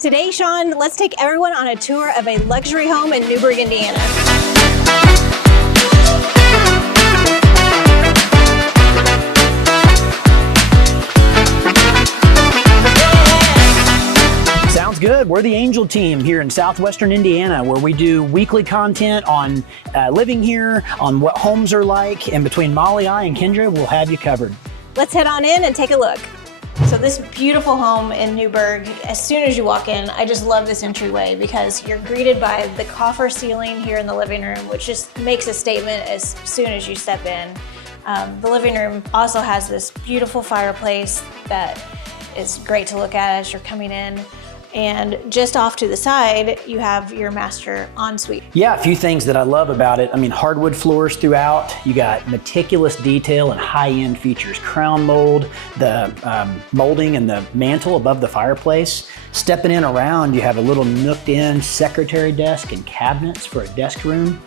Today, Sean, let's take everyone on a tour of a luxury home in Newburgh, Indiana. Sounds good. We're the Angel team here in southwestern Indiana, where we do weekly content on living here, on what homes are like, and between Molly, I, and Kendra, we'll have you covered. Let's head on in and take a look. So this beautiful home in Newburgh, as soon as you walk in, I just love this entryway because you're greeted by the coffer ceiling here in the living room, which just makes a statement as soon as you step in. The living room also has this beautiful fireplace that is great to look at as you're coming in. And just off to the side, you have your master ensuite. Yeah, a few things that I love about it. I mean, hardwood floors throughout. You got meticulous detail and high-end features. Crown mold, the molding and the mantle above the fireplace. Stepping in around, you have a little nooked-in secretary desk and cabinets for a desk room.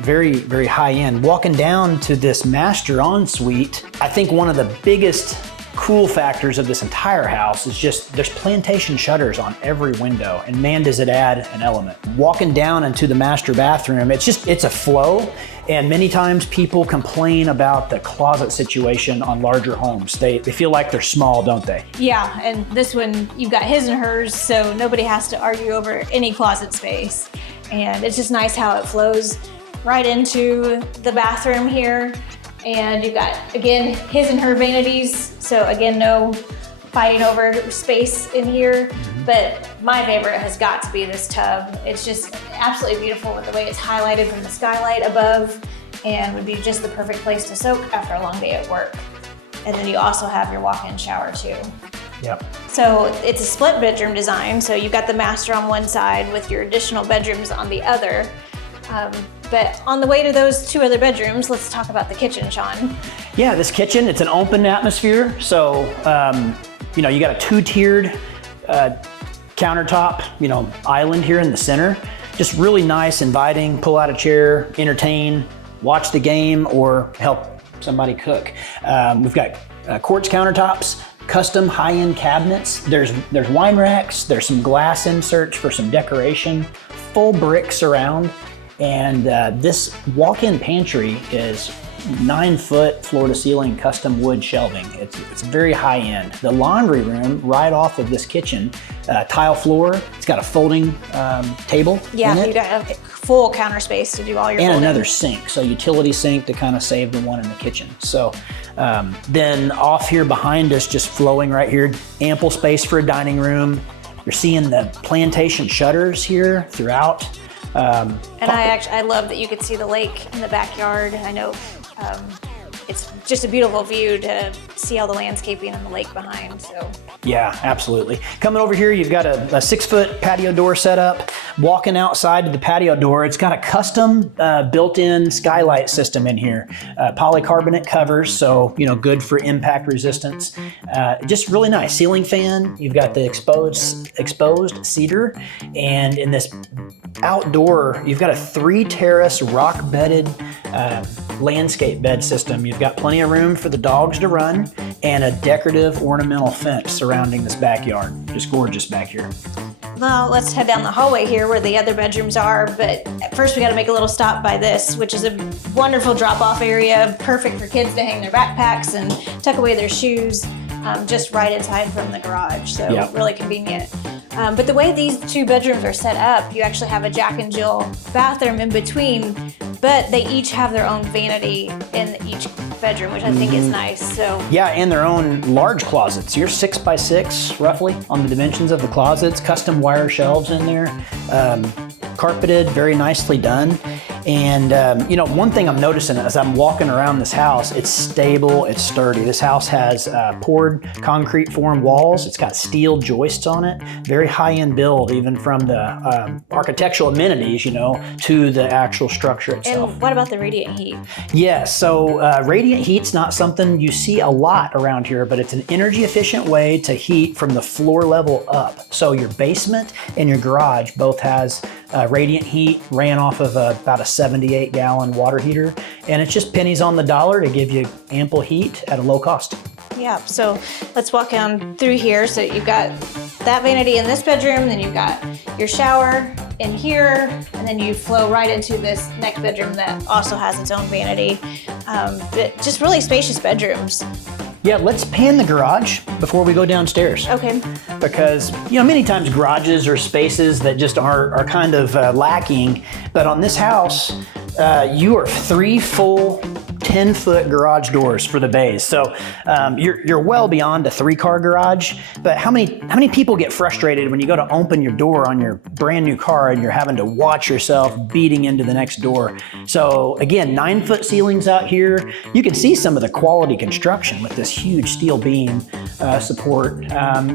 Very, very high-end. Walking down to this master ensuite, I think one of the biggest cool factors of this entire house is just there's plantation shutters on every window, and man, does it add an element. Walking down into the master bathroom, it's a flow, and many times people complain about the closet situation on larger homes. They feel like they're small, don't they? Yeah, and this one, you've got his and hers, so nobody has to argue over any closet space. And it's just nice how it flows right into the bathroom here. And you've got, again, his and her vanities. So again, no fighting over space in here. But my favorite has got to be this tub. It's just absolutely beautiful with the way it's highlighted from the skylight above, and would be just the perfect place to soak after a long day at work. And then you also have your walk-in shower too. Yep. So it's a split bedroom design. So you've got the master on one side with your additional bedrooms on the other. But on the way to those two other bedrooms, let's talk about the kitchen, Sean. Yeah, this kitchen, it's an open atmosphere. So, you know, you got a two-tiered countertop, you know, island here in the center. Just really nice, inviting, pull out a chair, entertain, watch the game, or help somebody cook. We've got quartz countertops, custom high-end cabinets. There's wine racks, there's some glass inserts for some decoration, full brick surround. And this walk-in pantry is 9-foot floor-to-ceiling custom wood shelving. It's very high-end. The laundry room right off of this kitchen, tile floor. It's got a folding table Yeah, in it. you got a full counter space to do all your And folding. another sink, so utility sink to kind of save the one in the kitchen. So then off here behind us, just flowing right here, ample space for a dining room. You're seeing the plantation shutters here throughout. And I love that you could see the lake in the backyard. I know it's just a beautiful view to see all the landscaping and the lake behind. So yeah, absolutely. Coming over here, you've got a 6-foot patio door set up. Walking outside to the patio door, it's got a custom built-in skylight system in here. Polycarbonate covers, so you know, good for impact resistance. Just really nice. Ceiling fan. You've got the exposed cedar, and in this outdoor, you've got a 3-terrace rock-bedded landscape bed system. You've got plenty of room for the dogs to run, and a decorative ornamental fence surrounding this backyard. Just gorgeous back here. well, let's head down the hallway here where the other bedrooms are. But first we got to make a little stop by this, which is a wonderful drop-off area, perfect for kids to hang their backpacks and tuck away their shoes, just right inside from the garage. So yep. Really convenient. But the way these two bedrooms are set up, you actually have a Jack and Jill bathroom in between, but they each have their own vanity in each bedroom, which I think is nice. So yeah, and their own large closets. You're 6 by 6 roughly on the dimensions of the closets. Custom wire shelves in there, carpeted, very nicely done. And you know, one thing I'm noticing as I'm walking around this house, it's stable, it's sturdy. This house has poured concrete form walls. It's got steel joists on it. Very high-end build, even from the architectural amenities, you know, to the actual structure itself. And what about the radiant heat? Yeah, so radiant heat's not something you see a lot around here, but it's an energy efficient way to heat from the floor level up. So your basement and your garage both has radiant heat, ran off of about a 78-gallon water heater. And it's just pennies on the dollar to give you ample heat at a low cost. Yeah, so let's walk down through here. So you've got that vanity in this bedroom, then you've got your shower in here, and then you flow right into this next bedroom that also has its own vanity. But just really spacious bedrooms. Yeah, let's pan the garage before we go downstairs. Okay. Because, many times garages are spaces that just are kind of lacking. But on this house, you are 3 full 10-foot garage doors for the bays. So you're well beyond a 3-car garage. But how many people get frustrated when you go to open your door on your brand new car and you're having to watch yourself beating into the next door? So again, 9-foot ceilings out here. You can see some of the quality construction with this huge steel beam support.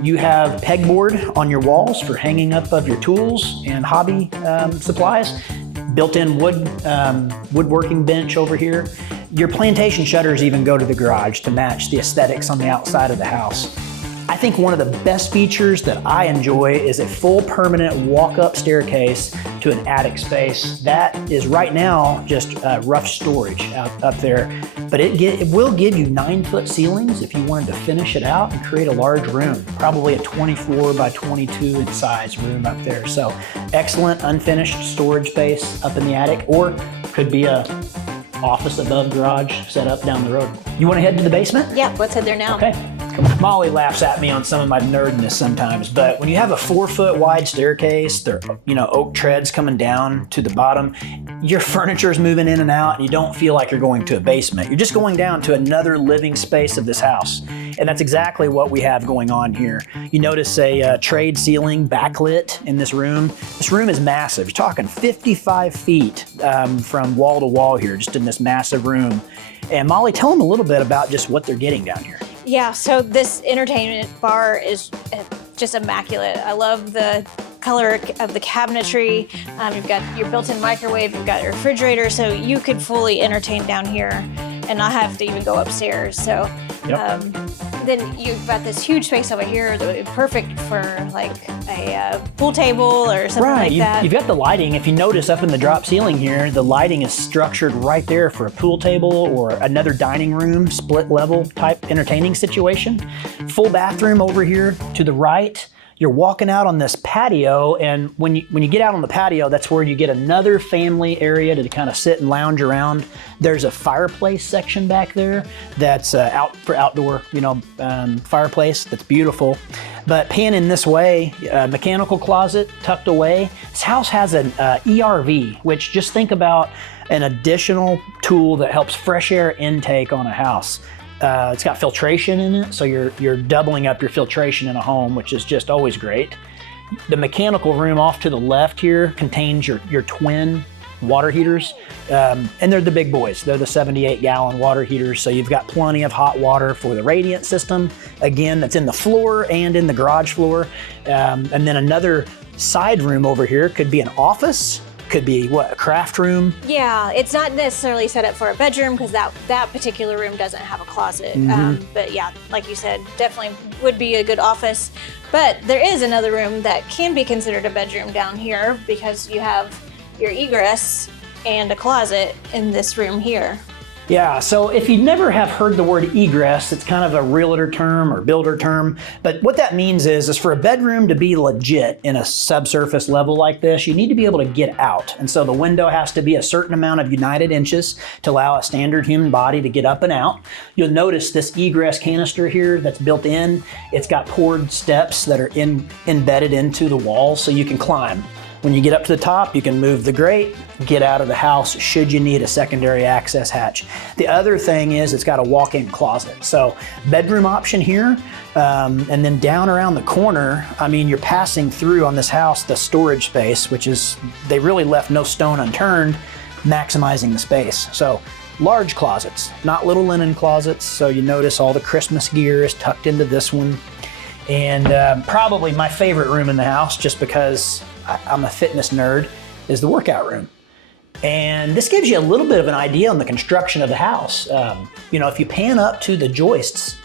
You have pegboard on your walls for hanging up of your tools and hobby supplies. Built-in woodworking bench over here. Your plantation shutters even go to the garage to match the aesthetics on the outside of the house. I think one of the best features that I enjoy is a full permanent walk-up staircase to an attic space. That is right now just rough storage up there, but it will give you 9-foot ceilings if you wanted to finish it out and create a large room, probably a 24 by 22 in size room up there. So excellent unfinished storage space up in the attic, or could be a office above garage set up down the road. You want to head to the basement? Yeah, let's head there now. Okay. Molly laughs at me on some of my nerdness sometimes, but when you have a 4-foot wide staircase, there oak treads coming down to the bottom, your furniture's moving in and out, and you don't feel like you're going to a basement. You're just going down to another living space of this house. And that's exactly what we have going on here. You notice a trade ceiling backlit in this room. This room is massive. You're talking 55 feet from wall to wall here, just in this massive room. And Molly, tell them a little bit about just what they're getting down here. Yeah, so this entertainment bar is just immaculate. I love the color of the cabinetry. You've got your built-in microwave, you've got your refrigerator, so you could fully entertain down here and not have to even go upstairs. So then you've got this huge space over here that would be perfect for like a pool table or something like that. You've got the lighting. If you notice up in the drop ceiling here, the lighting is structured right there for a pool table or another dining room, split level type entertaining situation. Full bathroom over here to the right. You're walking out on this patio, and when you get out on the patio, that's where you get another family area to kind of sit and lounge around. There's a fireplace section back there that's out for outdoor, fireplace. That's beautiful. But panning this way, mechanical closet tucked away. This house has an ERV, which just think about an additional tool that helps fresh air intake on a house. It's got filtration in it, so you're doubling up your filtration in a home, which is just always great. The mechanical room off to the left here contains your twin water heaters, and they're the big boys. They're the 78-gallon water heaters, so you've got plenty of hot water for the radiant system. Again, that's in the floor and in the garage floor. And then another side room over here could be an office. Could be a craft room? Yeah, it's not necessarily set up for a bedroom because that particular room doesn't have a closet. But yeah, like you said, definitely would be a good office. But there is another room that can be considered a bedroom down here because you have your egress and a closet in this room here. Yeah, so if you never have heard the word egress, it's kind of a realtor term or builder term, but what that means is for a bedroom to be legit in a subsurface level like this, you need to be able to get out. And so the window has to be a certain amount of united inches to allow a standard human body to get up and out. You'll notice this egress canister here that's built in. It's got poured steps that are embedded into the walls so you can climb. When you get up to the top, you can move the grate, get out of the house should you need a secondary access hatch. The other thing is it's got a walk-in closet. So bedroom option here, and then down around the corner, you're passing through on this house the storage space, which is, they really left no stone unturned, maximizing the space. So large closets, not little linen closets. So you notice all the Christmas gear is tucked into this one. And probably my favorite room in the house, just because I'm a fitness nerd, is the workout room. And this gives you a little bit of an idea on the construction of the house. If you pan up to the joists,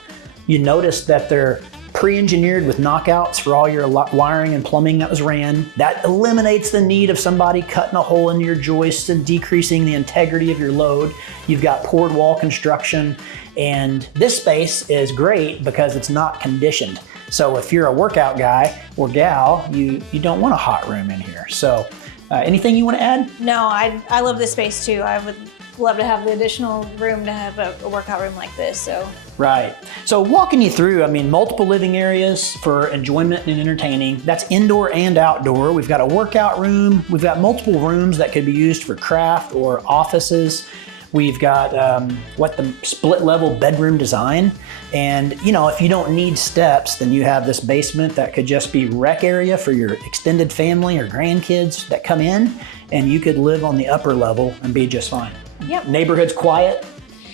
you notice that they're pre-engineered with knockouts for all your wiring and plumbing that was ran. That eliminates the need of somebody cutting a hole into your joists and decreasing the integrity of your load. You've got poured wall construction, and this space is great because it's not conditioned. So if you're a workout guy or gal, you don't want a hot room in here. So anything you want to add? No, I love this space too. I would love to have the additional room to have a workout room like this. So right. So walking you through, I mean, multiple living areas for enjoyment and entertaining. That's indoor and outdoor. We've got a workout room. We've got multiple rooms that could be used for craft or offices. We've got the split level bedroom design. And you know, if you don't need steps, then you have this basement that could just be rec area for your extended family or grandkids that come in, and you could live on the upper level and be just fine. Yep. Neighborhood's quiet.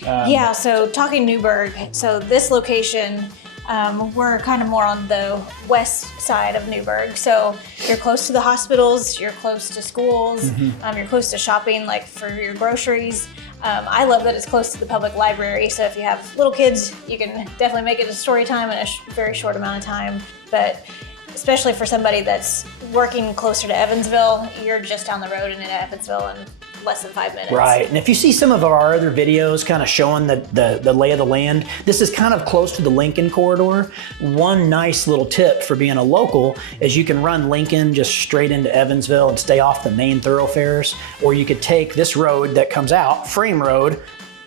Yeah, so talking Newburgh, so this location, we're kind of more on the west side of Newburgh. So you're close to the hospitals, you're close to schools, you're close to shopping, like for your groceries. I love that it's close to the public library. So if you have little kids, you can definitely make it a story time in a very short amount of time. But especially for somebody that's working closer to Evansville, you're just down the road and in Evansville in less than 5 minutes. Right, and if you see some of our other videos kind of showing the lay of the land, this is kind of close to the Lincoln corridor. One nice little tip for being a local is you can run Lincoln just straight into Evansville and stay off the main thoroughfares, or you could take this road that comes out, Frame Road,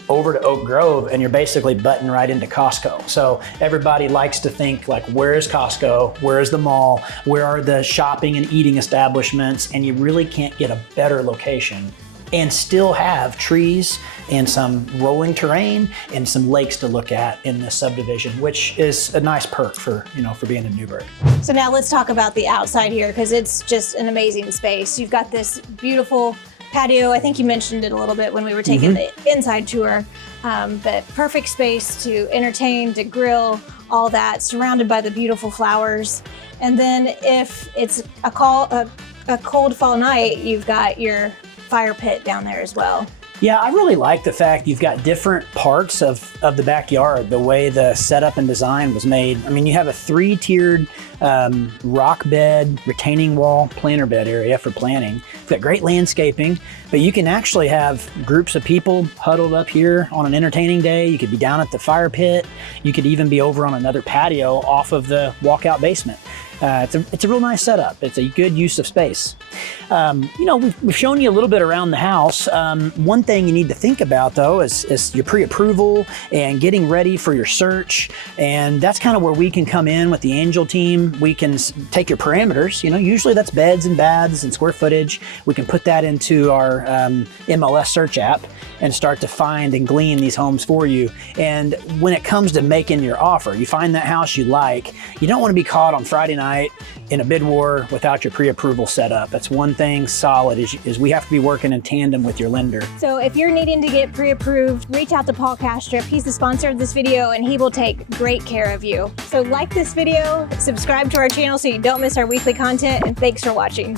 over to Oak Grove, and you're basically butting right into Costco. So everybody likes to think like, where is Costco? Where is the mall? Where are the shopping and eating establishments? And you really can't get a better location and still have trees and some rolling terrain and some lakes to look at in this subdivision, which is a nice perk for being in Newburgh. So now let's talk about the outside here, because it's just an amazing space. You've got this beautiful patio. I think you mentioned it a little bit when we were taking the inside tour, but perfect space to entertain, to grill, all that, surrounded by the beautiful flowers. And then if it's a cold fall night, you've got your fire pit down there as well. Yeah, I really like the fact you've got different parts of the backyard, the way the setup and design was made. I mean, you have a 3-tiered rock bed, retaining wall, planter bed area for planting. You've got great landscaping, but you can actually have groups of people huddled up here on an entertaining day. You could be down at the fire pit. You could even be over on another patio off of the walkout basement. It's a real nice setup. It's a good use of space. We've shown you a little bit around the house. One thing you need to think about though is your pre-approval and getting ready for your search. And that's kind of where we can come in with the Angel team. We can take your parameters, usually that's beds and baths and square footage. We can put that into our MLS search app and start to find and glean these homes for you. And when it comes to making your offer, you find that house you like, you don't want to be caught on Friday night in a bid war without your pre-approval set up. That's one thing solid is we have to be working in tandem with your lender. So if you're needing to get pre-approved, reach out to Paul Castrip. He's the sponsor of this video and he will take great care of you. So like this video, subscribe to our channel so you don't miss our weekly content, and thanks for watching.